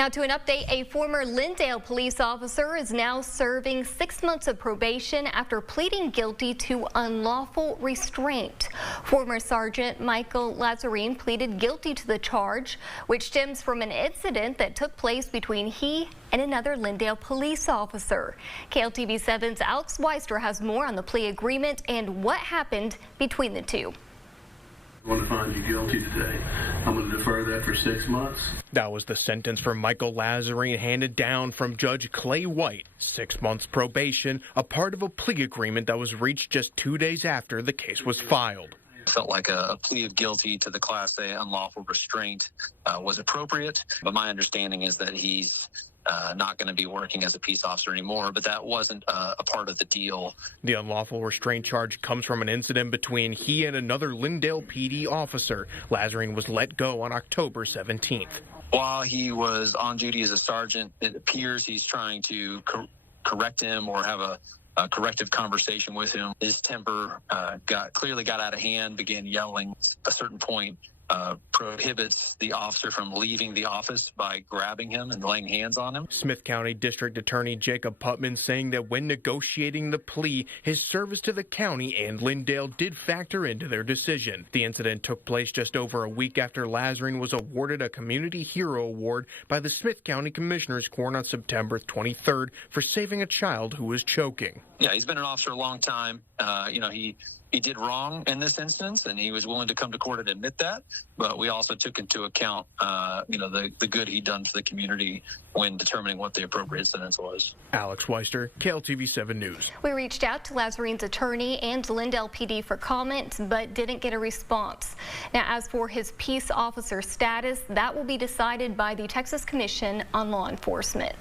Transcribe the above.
Now to an update, a former Lindale police officer is now serving 6 months of probation after pleading guilty to unlawful restraint. Former Sergeant Michael Lazarine pleaded guilty to the charge, which stems from an incident that took place between he and another Lindale police officer. KLTV 7's Alex Weister has more on the plea agreement and what happened between the two. I want to find you guilty today. I'm going to defer that for 6 months. That was the sentence for Michael Lazarine handed down from Judge Clay White. 6 months probation, a part of a plea agreement that was reached just 2 days after the case was filed. Felt like a plea of guilty to the Class A unlawful restraint was appropriate, but my understanding is that he's not going to be working as a peace officer anymore, but that wasn't a part of the deal. The unlawful restraint charge comes from an incident between he and another Lindale PD officer. Lazarine was let go on October 17th. While he was on duty as a sergeant, it appears he's trying to correct him or have a corrective conversation with him. His temper clearly got out of hand, began yelling. At a certain point, prohibits the officer from leaving the office by grabbing him and laying hands on him. Smith County District Attorney Jacob Putman saying that when negotiating the plea, his service to the county and Lindale did factor into their decision. The incident took place just over a week after Lazarine was awarded a Community Hero Award by the Smith County Commissioner's Court on September 23rd for saving a child who was choking. Yeah, he's been an officer a long time. He did wrong in this instance, and he was willing to come to court and admit that. But we also took into account, the good he'd done for the community when determining what the appropriate sentence was. Alex Weister, KLTV 7 News. We reached out to Lazarine's attorney and Lindale PD for comment, but didn't get a response. Now, as for his peace officer status, that will be decided by the Texas Commission on Law Enforcement.